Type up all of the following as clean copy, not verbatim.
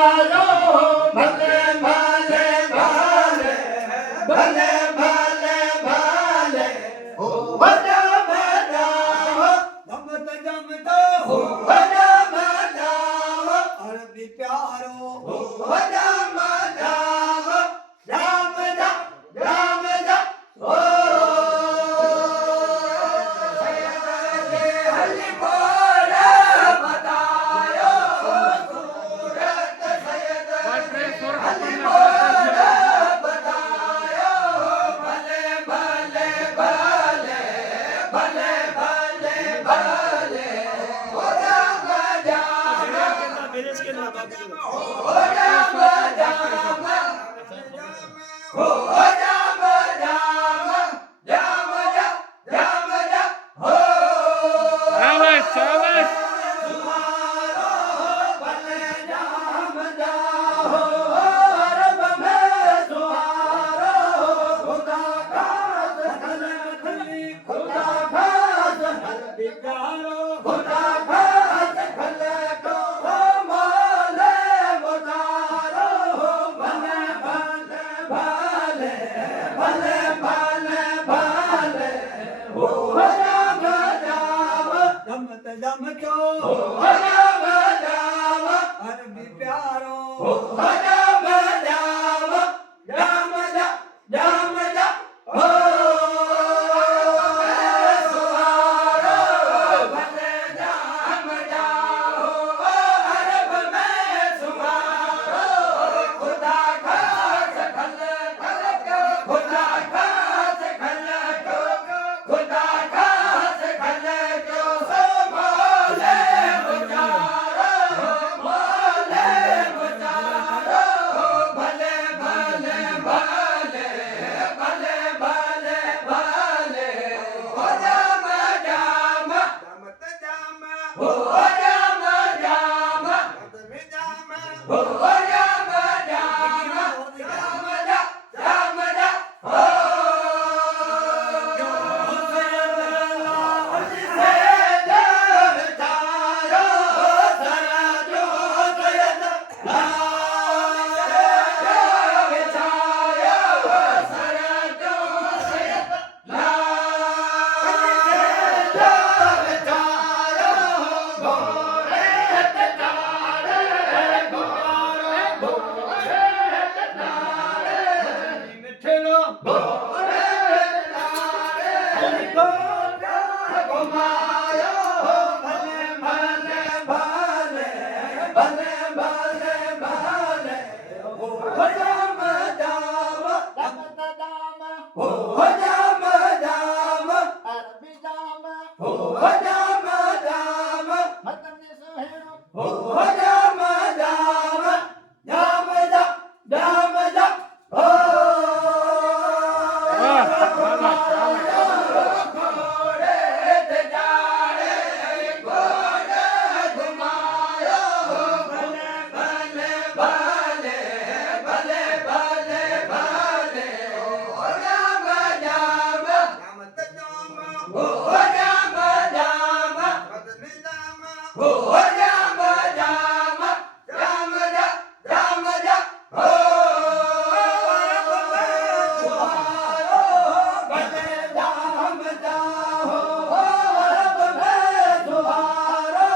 भले भले भले भले भले भले हो जम जाओ जमत जमत हो जम जाओ अरबी प्यारो हो जम जाओ राम जा राम जा हो हली बोल बतायो सूरत सैयद हली बोल बतायो भले भले भले भले भले भले हो जम जाम हो जम जाम हो जम जाम जाम जा जाम जा हो तुम्हारो भले जाम जाओ अरब में तुम्हारो खुदा खास खली खुदा खास हरबी प्यारो खुदा खास खल को मोले मुतारो भले भले भले भले भले भले हो जम जाम जमत जमतो हो जम जाम अरबी प्यारो हो जम जाम जाम जा जाम जा हो सुहारो भले जाम जाओ अरब में सुहारो खुदा खास खल खल को खुदा खास खल को खुदा खास खल को मोले मुतारो मोले मुतारो भले भले भले भले भले भले हो जम जाम जमत जाम हो जम जाम हो जम जाम जाम जा जाम जा हो सैयद विचारो सरा जो सैयद विचारो सरा जो सैयद विचारो भोरे तारे भोरे भोरे तारे मिठलो भोरे तारे गोगा घुमायो भले भले भले भले भले भले हो जम जाम जमत जाम हो जम जाम अरबी जाम हो जम जाम मतनी सुहेरो हो जम जाम जाम जा जाम जा हो घोड़े ते जाड़े घोड़े घुमायो भले भले भले भले भले भले हो जम जाम जमत जाम हो जम जाम बदली जाम हो जम जाम जाम जा जाम जा हो तुम्हारो भले जाम जाओ अरब में तुम्हारो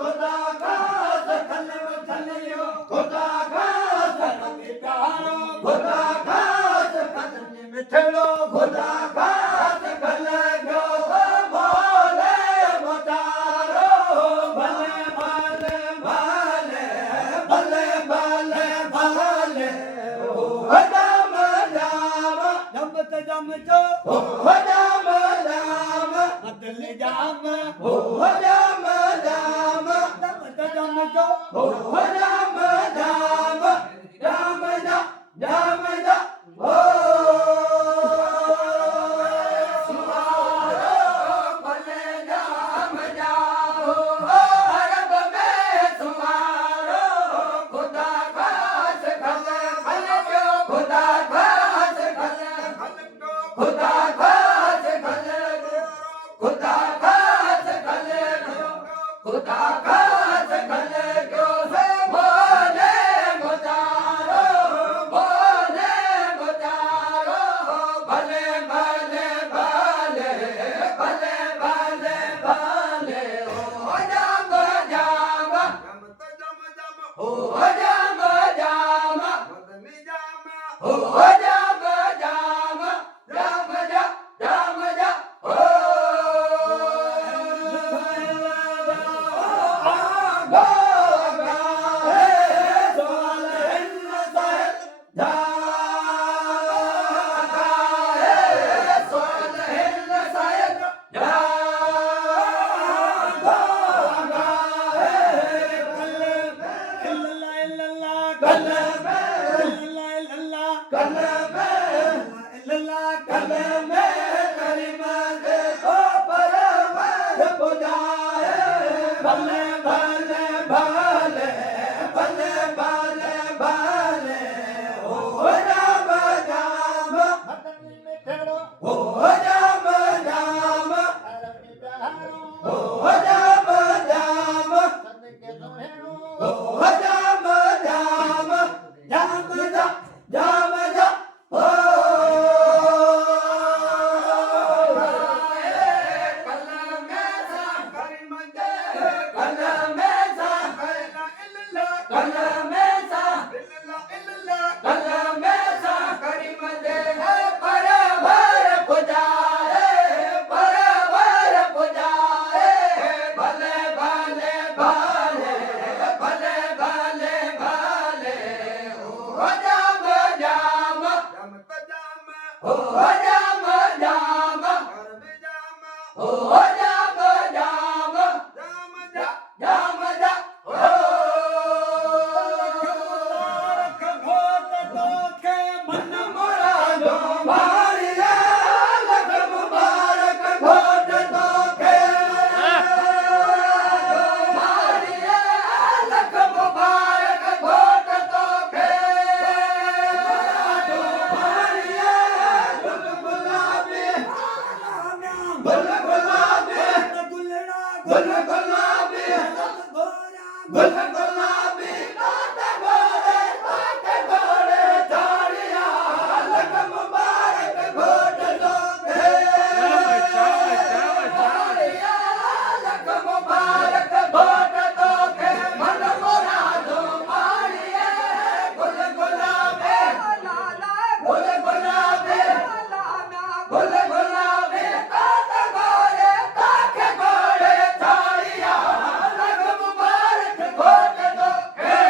खुदा खास खल खलियो खुदा खास हरबी प्यारो खुदा खास खली मिठलो खुदा खास खल को मोले मुतारो भले भले भले भले भले भले हो जम जाम जमत जमतो हो जम जाम बदल जाम हो जम जाम जमत जमतो हो जम जाम जाम जा जाम जा हो सुहारो भले जाम जाओ अरब में तुम्हारो खुदा खास खल खल को खुदा खास खल खल को खुदा खास खल को खुदा खास खल को खुदा खास खल को से मोले हो जाम जाम मदनी जाम हो जाम जाम जाम जा जाम जा हो आगा आगा है सोल हिंद साहिब जागा है सोल हिंद साहिब जागा आगा है कल में करीम दे ओ परवर बुझाए भले भले भले भले भले भले हो जाम जाम मदनी में ठहरो हो जाम जाम अरबी बहारो हो जाम जाम सदके सुहेड़ो हो जाम जाम जाम जा जाम जा हो कल में सा करीम दे कल में सा ला इल्लल्लाह कल में सा इल्लल्लाह कल में सा करीम दे परवर पुजाए परवर पुजाए भले भले भले भले भले भले हो जाम जाम जाम तजाम हो जाम जाम अरबी जाम हो जाम जाम जाम जा जाम जा हो रख घोट तो के मन मुरादो मारिया लख मुबारक घोट तो के मारिया लख मुबारक घोट तो के मारिया गुल गुलाबी गुल गुलाबी गुल गुलाबी गुल गुलाबी काटे घोड़े झाड़िया लख मुबारक घोट तो के झाड़िया लख मुबारक घोट तो के मन मुरादो मारिया गुल गुलाबी गुल गुलाबी गुल गुलाबी काटे घोड़े झाड़िया लख मुबारक घोट तो के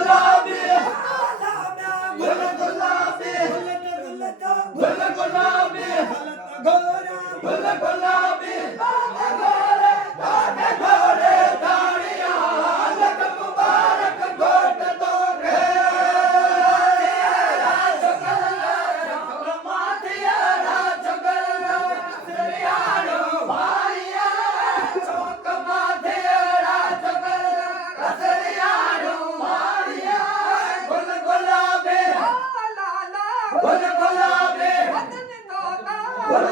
गुलाबी गुल गुलाबी गुल गुलाबी गुल गुलाबी काटे घोड़े झाड़िया लख मुबारक घोट तो के गुल गुलाबी गुल